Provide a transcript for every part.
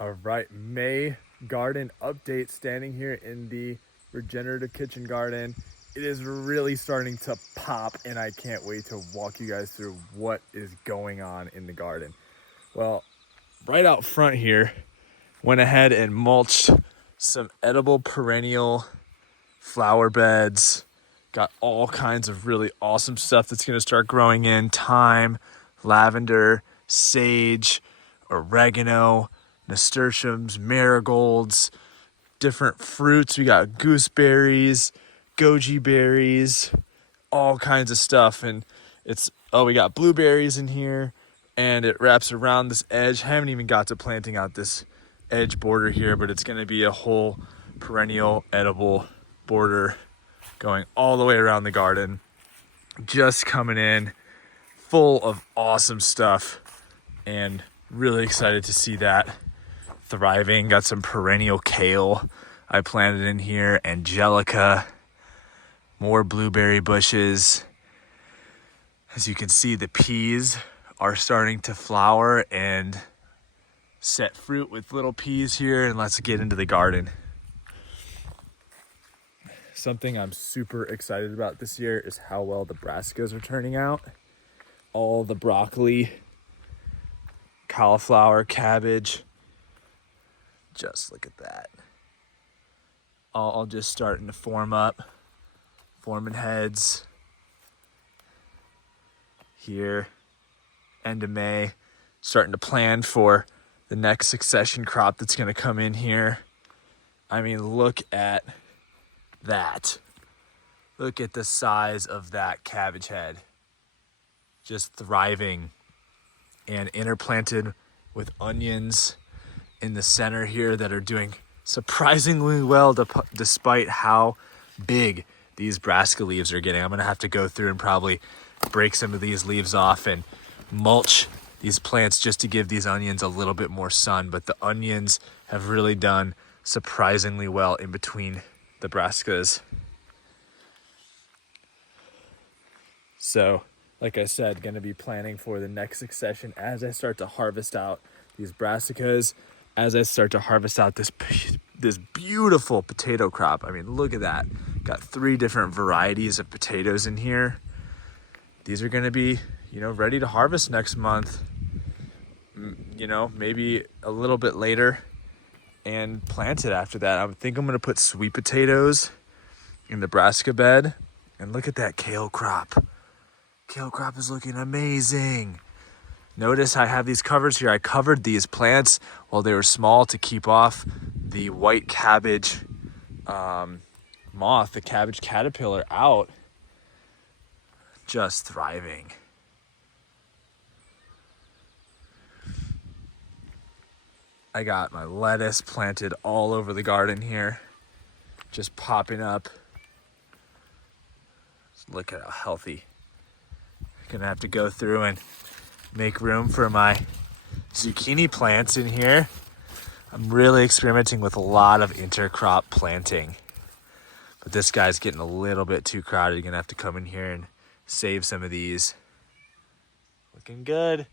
All right, May garden update, standing here in the regenerative kitchen garden. It is really starting to pop, and I can't wait to walk you guys through what is going on in the garden. Well, right out front here, went ahead and mulched some edible perennial flower beds. Got all kinds of really awesome stuff that's going to start growing in: thyme, lavender, sage, oregano, nasturtiums, marigolds, different fruits. We got gooseberries, goji berries, all kinds of stuff. And we got blueberries in here, and it wraps around this edge. Haven't even got to planting out this edge border here, but it's going to be a whole perennial edible border going all the way around the garden. Just coming in full of awesome stuff, and really excited to see that thriving. Got some perennial kale I planted in here, angelica, more blueberry bushes. As you can see, the peas are starting to flower and set fruit with little peas here. And let's get into the garden. Something I'm super excited about this year is how well the brassicas are turning out. All the broccoli, cauliflower, cabbage. Just look at that. All just starting to forming heads here. End of May, starting to plan for the next succession crop that's going to come in here. I mean, look at that. Look at the size of that cabbage head. Just thriving, and interplanted with onions in the center here that are doing surprisingly well despite how big these brassica leaves are getting. I'm gonna have to go through and probably break some of these leaves off and mulch these plants just to give these onions a little bit more sun. But the onions have really done surprisingly well in between the brassicas. So, like I said, going to be planning for the next succession as I start to harvest out these brassicas, as I start to harvest out this beautiful potato crop. I mean, look at that. Got 3 different varieties of potatoes in here. These are going to be, ready to harvest next month. Maybe a little bit later, and planted after that. I think I'm going to put sweet potatoes in the brassica bed. And look at that kale crop. Kale crop is looking amazing. Notice I have these covers here. I covered these plants while they were small to keep off the white cabbage moth, the cabbage caterpillar, out. Just thriving. I got my lettuce planted all over the garden here, just popping up. Look at how healthy. Gonna have to go through and make room for my zucchini plants in here. I'm really experimenting with a lot of intercrop planting, but this guy's getting a little bit too crowded. You're gonna have to come in here and save some of these. Looking good.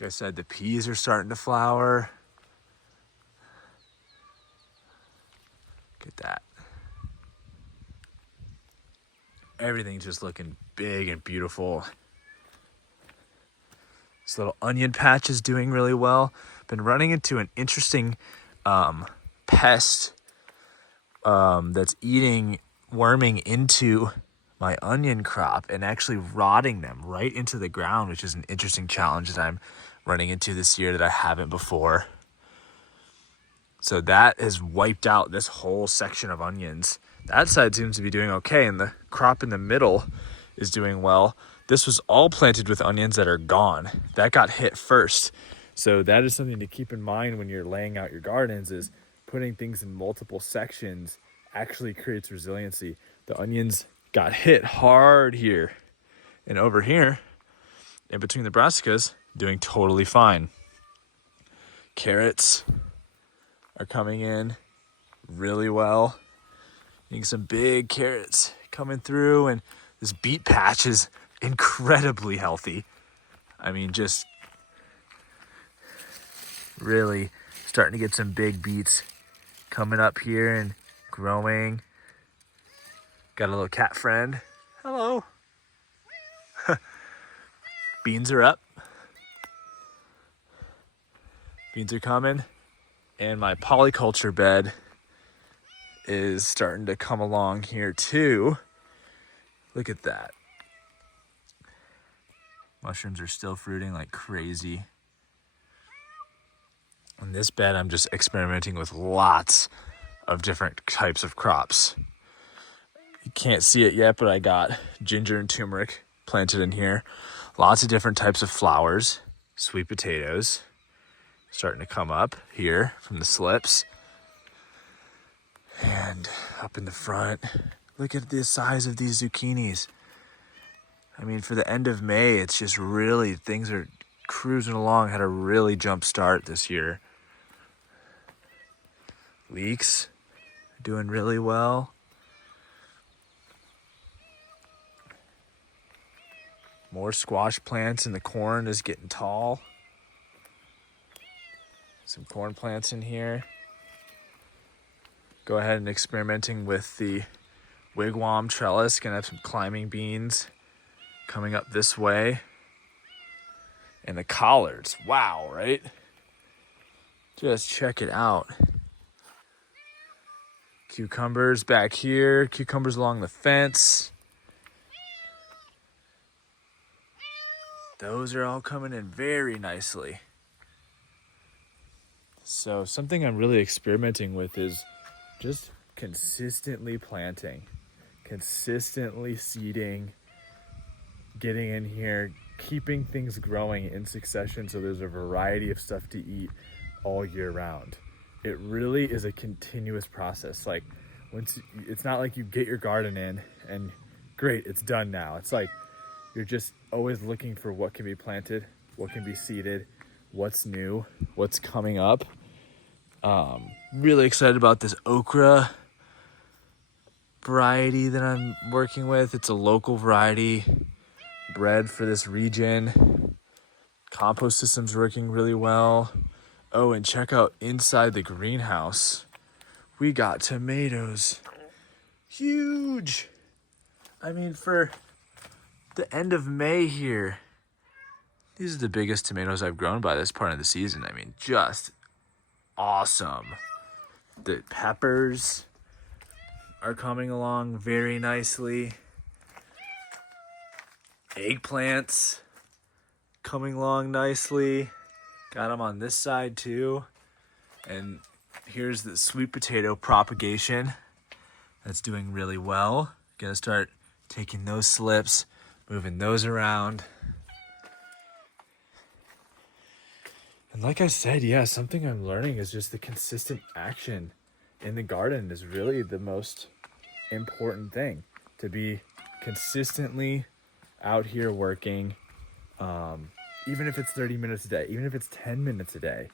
Like I said, the peas are starting to flower. Look at that. Everything's just looking big and beautiful. This little onion patch is doing really well. Been running into an interesting pest that's worming into my onion crop and actually rotting them right into the ground, which is an interesting challenge that I'm running into this year that I haven't before. So that has wiped out this whole section of onions. That side seems to be doing okay, and the crop in the middle is doing well. This was all planted with onions that are gone. That got hit first. So that is something to keep in mind when you're laying out your gardens, is putting things in multiple sections actually creates resiliency. The onions got hit hard here, and over here, in between the brassicas, doing totally fine. Carrots are coming in really well. Getting some big carrots coming through, and this beet patch is incredibly healthy. I mean, just Really starting to get some big beets coming up here and growing. Got a little cat friend. Hello. Beans are up. Beans are coming. And my polyculture bed is starting to come along here too. Look at that. Mushrooms are still fruiting like crazy. On this bed, I'm just experimenting with lots of different types of crops. You can't see it yet, but I got ginger and turmeric planted in here. Lots of different types of flowers, sweet potatoes starting to come up here from the slips. And up in the front, look at the size of these zucchinis. I mean, for the end of May, it's just really, things are cruising along. Had a really jump start this year. Leeks doing really well. More squash plants, and the corn is getting tall. Some corn plants in here. Go ahead and experimenting with the wigwam trellis. Gonna have some climbing beans coming up this way. And the collards, wow, right? Just check it out. Cucumbers back here, cucumbers along the fence. Those are all coming in very nicely. So something I'm really experimenting with is just consistently planting, consistently seeding, getting in here, keeping things growing in succession so there's a variety of stuff to eat all year round. It really is a continuous process. Like, it's not like you get your garden in and great, it's done now. It's like you're just always looking for what can be planted, what can be seeded, what's new, what's coming up. Really excited about this okra variety that I'm working with. It's a local variety bred for this region. Compost system's working really well. Oh, and check out inside the greenhouse. We got tomatoes. Huge. I mean, for the end of May here, these are the biggest tomatoes I've grown by this part of the season. I mean, just awesome. The peppers are coming along very nicely. Eggplants coming along nicely. Got them on this side too. And here's the sweet potato propagation. That's doing really well. Gonna start taking those slips, moving those around. And like I said, yeah, something I'm learning is just the consistent action in the garden is really the most important thing. To be consistently out here working, even if it's 30 minutes a day, even if it's 10 minutes a day.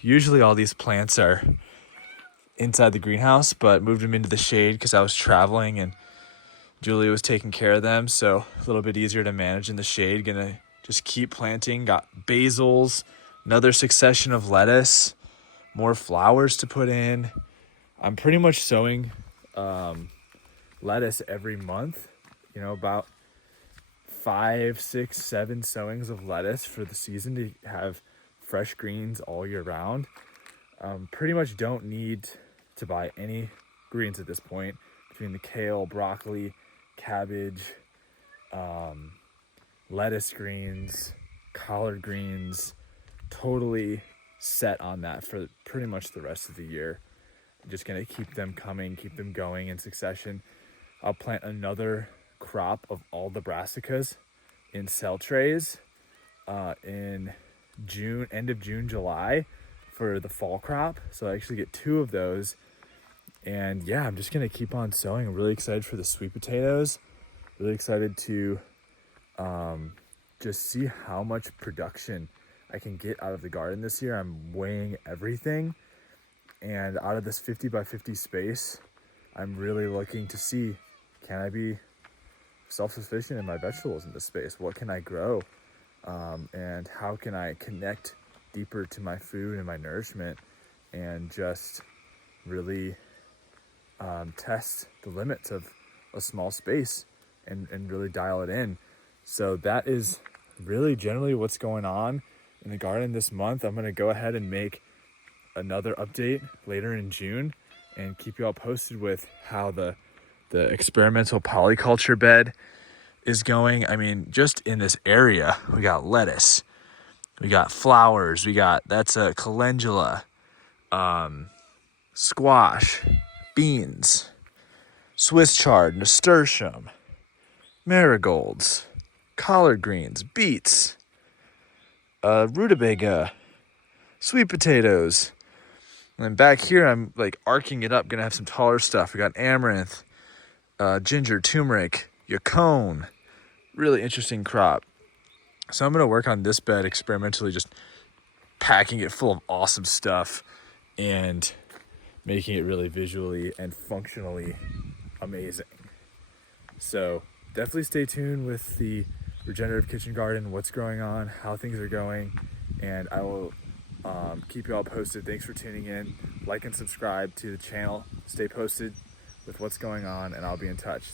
Usually all these plants are inside the greenhouse, but moved them into the shade because I was traveling and Julia was taking care of them. So a little bit easier to manage in the shade. Gonna just keep planting. Got basils, another succession of lettuce, more flowers to put in. I'm pretty much sowing lettuce every month, about 5, 6, 7 sowings of lettuce for the season to have fresh greens all year round. Pretty much don't need to buy any greens at this point. Between the kale, broccoli, cabbage, lettuce greens, collard greens, totally set on that for pretty much the rest of the year. I'm just gonna keep them coming, keep them going in succession. I'll plant another crop of all the brassicas in cell trays in June, end of June, July for the fall crop. So I actually get 2 of those. And yeah, I'm just gonna keep on sowing. I'm really excited for the sweet potatoes. Really excited to just see how much production I can get out of the garden this year. I'm weighing everything. And out of this 50 by 50 space, I'm really looking to see, can I be self-sufficient in my vegetables in this space? What can I grow? And how can I connect deeper to my food and my nourishment, and just really test the limits of a small space and really dial it in. So that is really generally what's going on in the garden this month. I'm going to go ahead and make another update later in June and keep you all posted with how the experimental polyculture bed is going. I mean, just in this area, we got lettuce, we got flowers, that's a calendula, squash, beans, Swiss chard, nasturtium, marigolds, collard greens, beets, rutabaga, sweet potatoes. And then back here, I'm like arcing it up, gonna have some taller stuff. We got amaranth, ginger, turmeric, yacon. Really interesting crop. So I'm gonna work on this bed experimentally, just packing it full of awesome stuff and making it really visually and functionally amazing. So definitely stay tuned with the Regenerative Kitchen Garden, what's going on, how things are going, and I will keep you all posted. Thanks for tuning in. Like and subscribe to the channel. Stay posted with what's going on, and I'll be in touch.